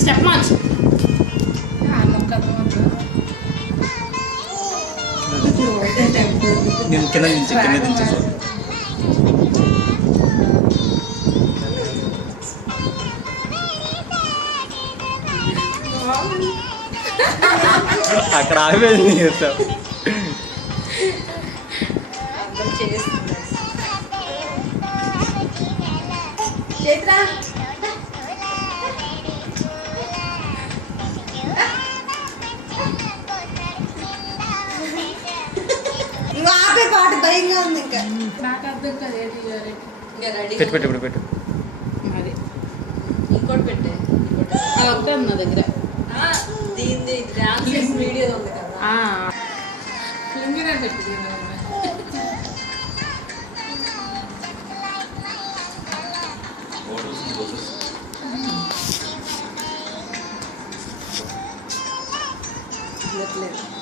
Step March నేను కింద దించేసాను. అక్కడ ఆగిపోయింది చేస్తాం. ఆపే పాట భయంగా ఉంది. ఇంకా నాకు అర్థం కదా పెట్టు పెట్టు ఇప్పుడు పెట్టు. అది ఇంకోటి పెట్టే ఒకటే ఉంది నా దగ్గర. దీని డాన్స్ వీడియో ఉంది కదా. లుంగినే పెట్టి లేదు